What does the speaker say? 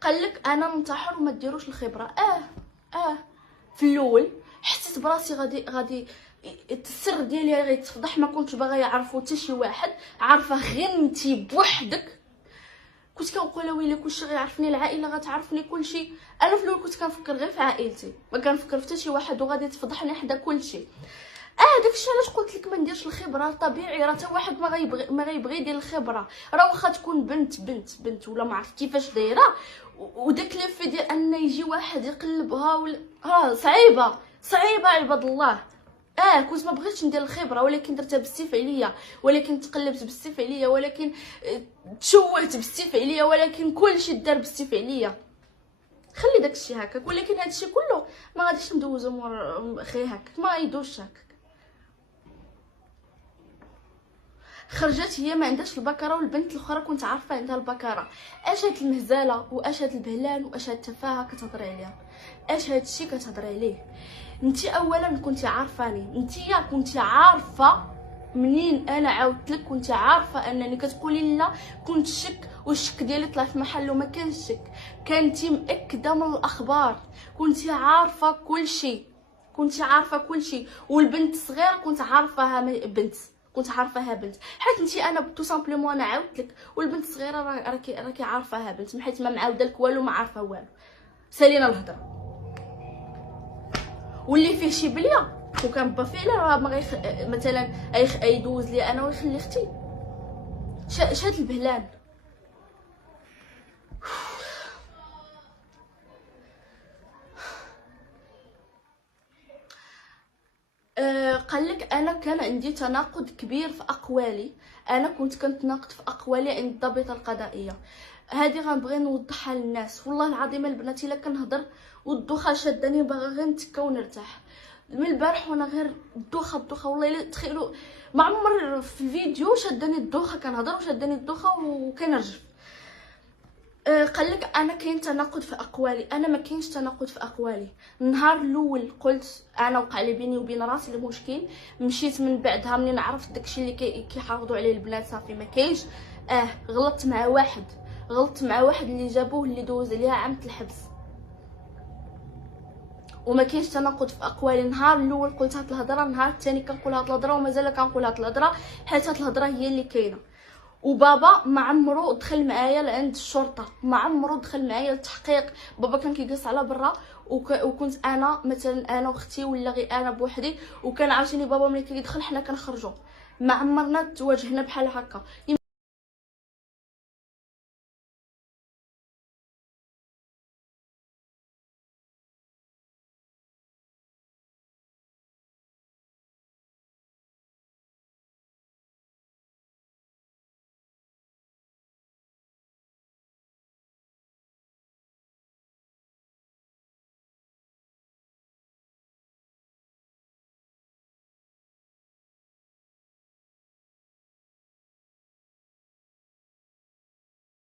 قال لك انا ننتحر وما ديروش الخبره. في الاول حسيت براسي غادي السر ديالي غيتفضح، ما كنتش باغا يعرفو حتى شي واحد، عارفه غير انتي بوحدك. كنت كنقول ويلي كلشي غيعرفني، العائله غتعرفني، كلشي. انا في الاول كنت كنفكر غير في عائلتي، ما كنفكر حتى شي واحد وغادي تفضحني حدا كلشي. داكشي علاش قلت لك ما نديرش الخبره. طبيعي راه حتى واحد ما غيبغي يدير الخبره. راه واخا تكون بنت ولا ما عرفت كيفاش دايره، وداك لافي ديال ان يجي واحد يقلبها ولا صعيبه عباد الله. كنت ما بغيتش ندير الخبره، ولكن درتها بالسيف عليا، ولكن تقلبت بالسيف عليا، ولكن تشوهت بالسيف عليا، ولكن كلشي دار بالسيف عليا. خلي داكشي هكاك، ولكن هادشي كله ما غاديش ندوزو مور غير هكاك، ما يدوزش هكاك. خرجت هي ما عندهاش البكاره، والبنت الاخرى كنت عارفه عندها البكاره. اش هاد المهزله واش هاد البهلان واش هاد التفاهه كتهضري عليها؟ اش هادشي كتهضري عليه؟ انتي اولا كنتي عارفاني، انتيا كنتي عارفه منين انا عاودت لك، كنتي عارفه انني كتقولي لا كنت شك، والشك ديالي طلع في محله، ما كانش شك، كنتي مأكده من الاخبار، كنتي عارفه كل شيء. والبنت الصغيره كنت عارفاها بنت، حيت انتي انا تو سامبلومون انا عاودت لك، والبنت الصغيره راكي عارفاها بنت، حيت ما معاوده لك والو، ما عارفه والو. سالينا الهضره. واللي فيه شي بليه وكان با فعلا راه ما مثلا يدوز لي انا ويخلي اختي. شاد البهلان. قال لك انا كان عندي تناقض كبير في اقوالي، انا كنت كنتناقض في اقوالي عند الضابطه القضائيه. هذه غنبغي نوضحها للناس، والله العظيم البنات الا كنهضر والدوخه شاداني باغا غير نتكا ونرتاح. من البارح وانا غير الدوخه والله الا تخيلوا ما عمر في الفيديو شاداني الدوخه، كنهضر وشاداني الدوخه وكنرجف. قال لك انا كاين تناقض في اقوالي، انا ما كاينش تناقض في اقوالي. النهار الاول قلت انا وقع لي بيني وبين راسي المشكل، مشيت من بعدها منين عرفت داكشي اللي كيحافظوا عليه البنات صافي ما كاينش. غلطت مع واحد اللي جابوه اللي دوز عليها عامة الحبس، وما كاينش تناقض في اقوالي. النهار الاول قلت هاد الهضره، النهار الثاني كنقول هاد الهضره، ومازال كنقول هاد الهضره، حيت هاد الهضره هي اللي كاينه. وبابا ما عمرو دخل معايا لعند الشرطه، ما عمرو دخل معايا للتحقيق. بابا كان كيجلس على برا، وكنت انا مثلا انا واختي ولا غير انا بوحدي، وكان عاوتاني بابا ملي كيدخل حنا كنخرجوا، ما عمرنا تواجهنا بحال هكا.